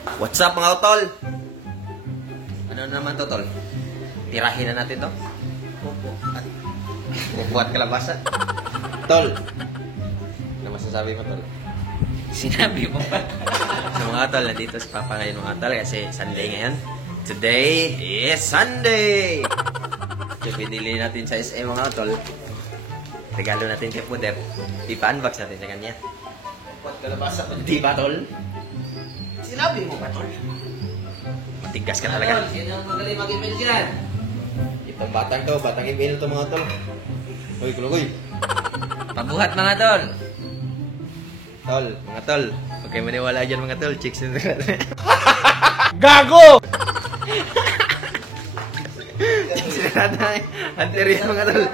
What's up mga utol? Ano naman to, tol? Tirahin na natin to? Opo. At bubuhat kalabasa. Tol, ano masasabi mo, tol? Sinabi mo pa. So mga tol, nandito si Papa ngayon mga tol kasi Sunday ngayon. Today is Sunday! So pinili natin sa SM mga tol. Regalo natin kay Puder. Ipa-unbox natin sa kanya. Bubuhat kalabasa. Di ba, tol? Sinabi mo ba, tol? Matigas ka talaga. Sino ang magaling mag-email dyan? Itong batang to, batang email to mga tol. Uy, kulugoy. Pabuhat mga tol. Tol, mga tol. Huwag kayo maniwala dyan mga tol. Chicks na Gago! Chicks na natin. Anterior mga tol.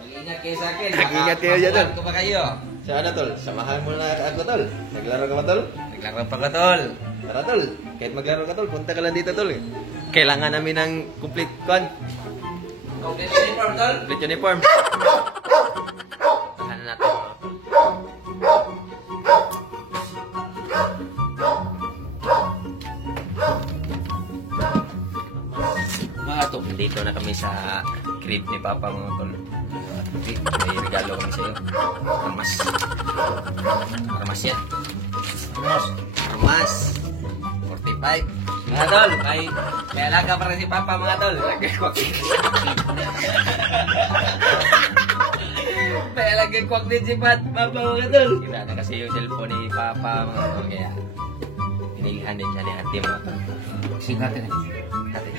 Mag-ingat kayo sa akin. Mag-ingat kayo dyan, tol. Ko ba kayo? Sana tol, samahan mo na ako tol. Naglaro ka ba tol? Naglaro pa ka tol. Tara tol, kahit maglaro ka tol, punta ka lang dito tol. Kailangan namin ng complete con. Complete uniform tol. Complete uniform. Ano natin? Mga tol. Nandito na kami sa crib ni Papa mga tol. May regalo kami sa iyo. Armas. Armas yan. Armas. 45. Mga tol, may alaga pa rin si Papa mga tol. May alaga kwak din si Papa mga tol. Kita na kasi yung cellphone ni Papa mga tol. Kaya pinilihan din siya ni Ate mga tol. Singkatin eh. Ate.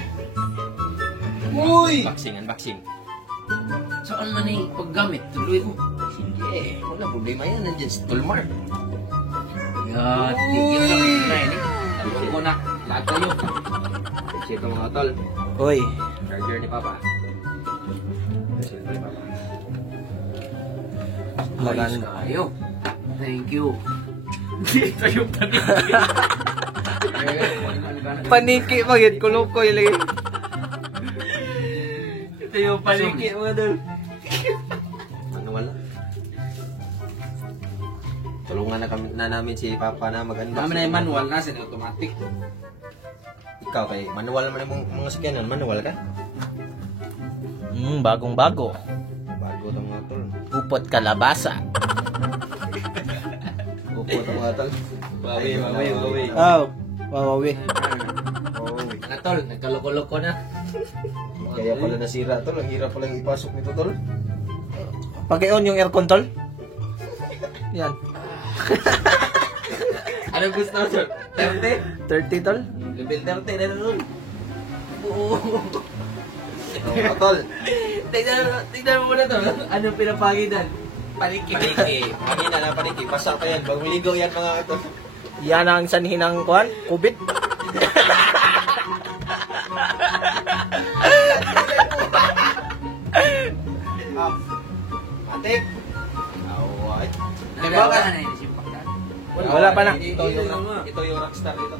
Uy! Unboxing. Saan man eh, paggamit, tuloy ko. Sige, wala problema yan. Nandiyan sa Tulmar. Yan, tigil lang na yun eh. Tulong ko na, lahat kayo. Check ko mga tol. Uy, Charger ni Papa. Cellphone ni Papa. Ayos kayo. Thank you. Dito yung paniki. paniki bagit kulukoy lagi. Ito yung paniki mga tol. Manual na. Tulungan na namin si Papa na mag-unbox. Namin na yung manual na, sini-automatic. Ikaw kay manual man yung mga sakyanan. Manual ka? Bagong-bago. Bago itong mga tol. Upot kalabasa. Upo itong mga tol. Bawi. Oh, wawawi. Mga tol, nagkaloko-loko na. Kaya pala nasira tol. Ang hirap palang ipasok nito tol. Pag-i-on yung aircon tol. Yan. Anong gusto mo tol? 30? 30 tol. Level 30 na tol. Mga tol. Tignan mo muna tol. Anong pinapagitan? Paniki. Paniki. Kanina na paniki. Basa pa yan. Bagong ligo yan mga tol. Yan ang sanhin ng kuhan, kubit. Matik. Away. Nagawa ka na inisip pa ka? Wala pa na. Ito yung rockstar dito.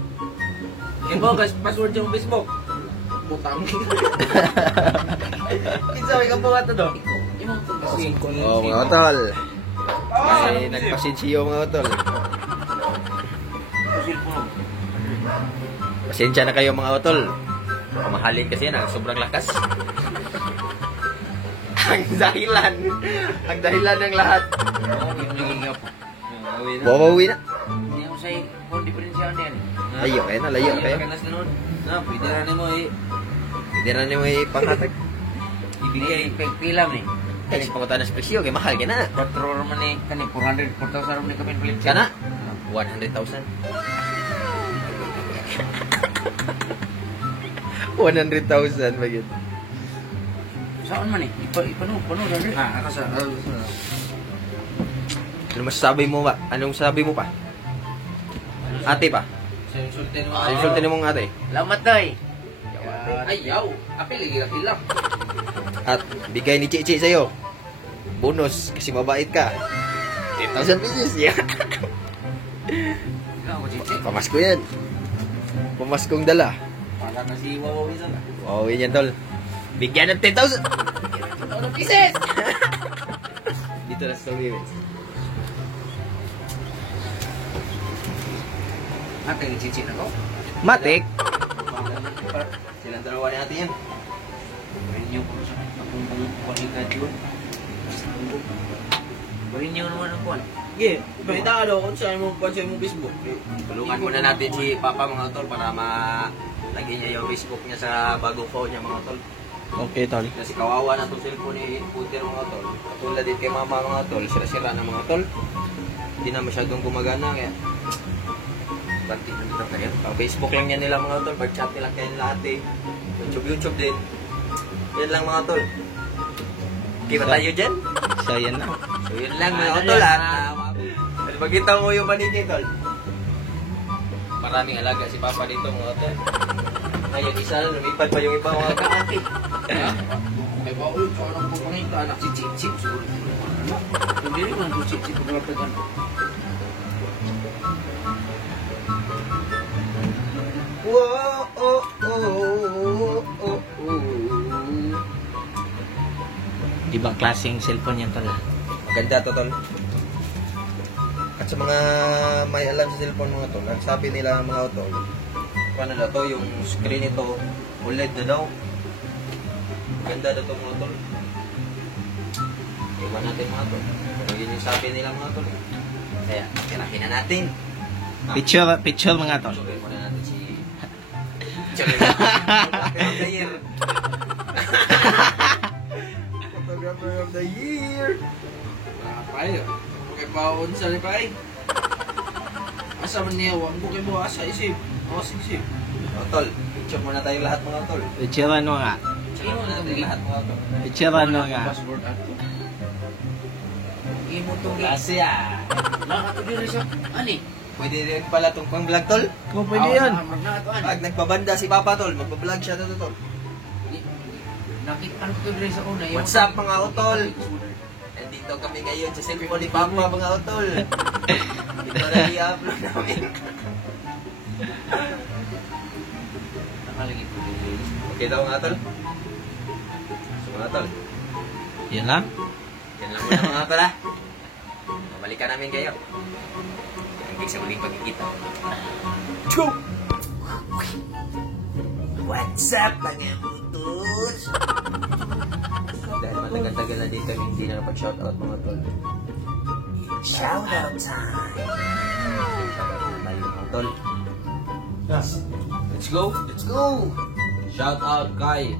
Ibo, password yung Facebook. Butang. Kinsa may kabuhat to do? Oh mga tol. Ay nagpasensiyo mga tol. Pasensya na kayo mga utol. Pamahalin kasi yan, sobrang lakas. Ang dahilan ng lahat. Bawawi na. Hindi ako sa'yo, kung diferensyahan niyan eh. Layo kayo na, layo kayo. Kanas na nun. Pwede na mo eh. Hindi na niyo may panghatag. Ibigay pagpilam eh. Kaya sa pangutan ng presyo, kaya mahal ka na. 4 man eh. Kani 400, 4,000 rin kami palit. Ka na? 100,000. 100,000 bagit. Saan man eh? Ipano na rin. Ako sa... Ano masasabi mo ba? Anong sabi mo pa? Ate pa? Sinsultin mo. Insultin mo ng ate. Lamat tay. Ay, yaw. Apil, lagi lang. At bigay ni Chichi sa'yo. Bonus kasi mabait ka. 10,000 pesos. Yeah. Ikaw, chichi. Pamasko yan. Pamaskong dala. Para na si Wawawi sa ka. Wow, yan tol. Bigyan ng 10,000. 10,000 pieces! Dito na sa Women's. Kay chichi na ko. Matik. Silang dalawa natin yan. Renew ko sa akong kulikat yun. Renew naman ang kuwan. Sige, balita ka daw kung saan mo Facebook. Tulungan muna natin si Papa mga tol para malagyan niya yung Facebook niya sa bagong phone niya mga tol. Okay, tol. Kasi kawawa na itong cellphone ni Puter mga tol. Katulad din kay Mama mga tol, sira-sira ng mga tol. Hindi na masyadong gumagana kaya banti na dito kayo. Pang Facebook lang yan nila mga tol, pag-chat nila kayo lahat eh. YouTube din. Yan lang mga tol. Okay ba tayo dyan? So, yan na. So yun lang mga tol ha. At magkita mo yung manini tol. Maraming alaga si Papa dito mga tol. Ngayon isa na, lumipad pa yung iba mga kakaki. May baul ko lang po pangita anak si Chip siguro. Hindi naman po Chip paglapagan. Wow, oh, oh, oh, oh. Ibang klaseng cellphone yan, tol. Maganda to tol. At sa mga may alam sa cellphone mga tol, ang sabi nila ng mga tol, paano na to, yung screen nito, OLED na daw. Maganda na to mga tol. Iwan natin mga tol. Pero yun yung sabi nila mga tol. Kaya, tirahin na natin. Picture mga tol. Picture muna natin si... Photographer of the year! Payo. Kay baon sa lipay. Asa man niya wag ko kay mo asa isip. O isip. O tol, picture muna tayo lahat mga tol. Picture ano nga. Picture muna tayo lahat mga tol. Picture ano nga. Password ato. Imo tong Kasi ah! nakato diri sa ani. Pwede rin pala itong pang-vlog tol. Kung pwede yan. Pag nagpabanda si Papa tol, magpa-vlog siya to tol. Nakita ko diri sa una. What's up mga utol? Nandito kami ngayon sa cellphone ni Papa mga utol. Ito na i-upload namin. Nakalagi ko diri. Okay daw mga tol? So mga tol, Yan lang. yan lang muna mga tol ha. Mabalikan namin kayo. Hanggang sa muling pagkikita. Go! What's up mga utos? Dahil matagal-tagal na dito hindi na napag-shoutout mga tol. Shoutout time! Shoutout na tayo mga tol. Let's go. Let's go! Shout out kay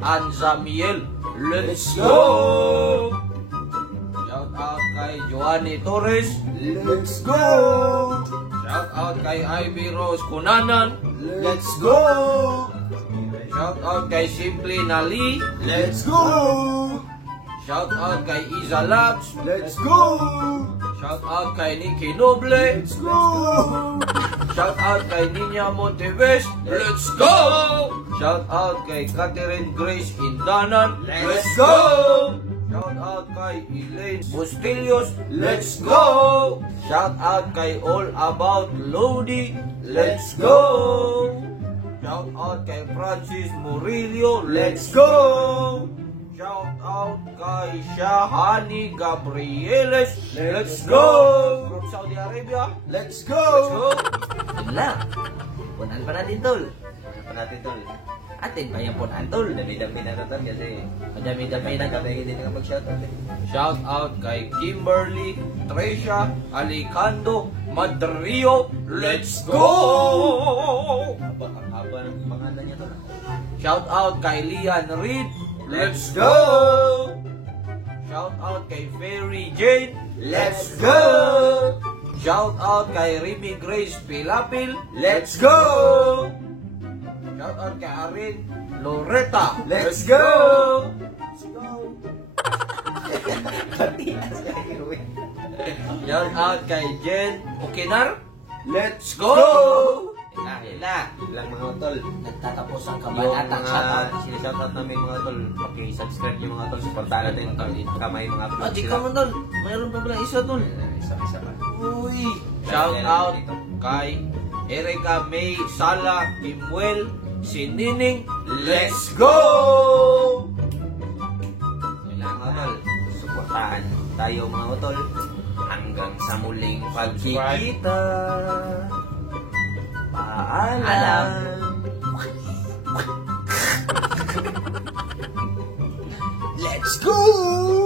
Anzamiel. Let's go. Shout out kay Joanny Torres. Let's go! Shout out kay Ivy Rose Kunanan. Let's go! Shout out kay Simply Nali. Let's go! Shout out kay Iza Labs. Let's go! Shout out kay Nikki Noble. Let's go! Shout out kay Ninya Montevez. Let's go! Shout out kay Catherine Grace Indanan. Let's go! Shout out kay Elaine Bustillos. Let's go! Shout out kay All About Lodi. Let's go! Shout out kay Francis Murillo. Let's go! Shout out kay Shahani Gabrieles. Let's go! From Saudi Arabia. Let's Let's go! go! Yun lang. Punan pa natin tol. Punan pa natin tol. Atin pa yung punan tol. Dami-dami na tol kasi madami-dami na kami hindi na mag-shoutout eh. Shout out kay Kimberly, Trecia, Alicando, Madrio. Let's go! Haba ng pangalan niya tol. Shout out kay Lian Reed. Let's go! Shout out kay Fairy Jane. Let's go! Shout out kay Remy Grace Pilapil. Let's go! Shout out kay Arin Loretta. Let's go! Let's go! Patias ka Irwin. Shout out kay Jen Okinar. Let's go! Ilang mga tol. Nagtatapos ang Yung kabanatang mga shoutout. sinishoutout namin mga tol. Paki-subscribe yung mga tol. Supportahan natin tol. Kamay mga upload Ah, di ka man, tol. Mayroon pa pala isa, tol. Isa-isa pa. Uy. Shout out kay Erika May Sala Kimuel Sinining. Let's go! Kailangan mga tol. Supportahan tayo mga tol. Hanggang sa muling pagkikita. Bye. Paalam. Let's go!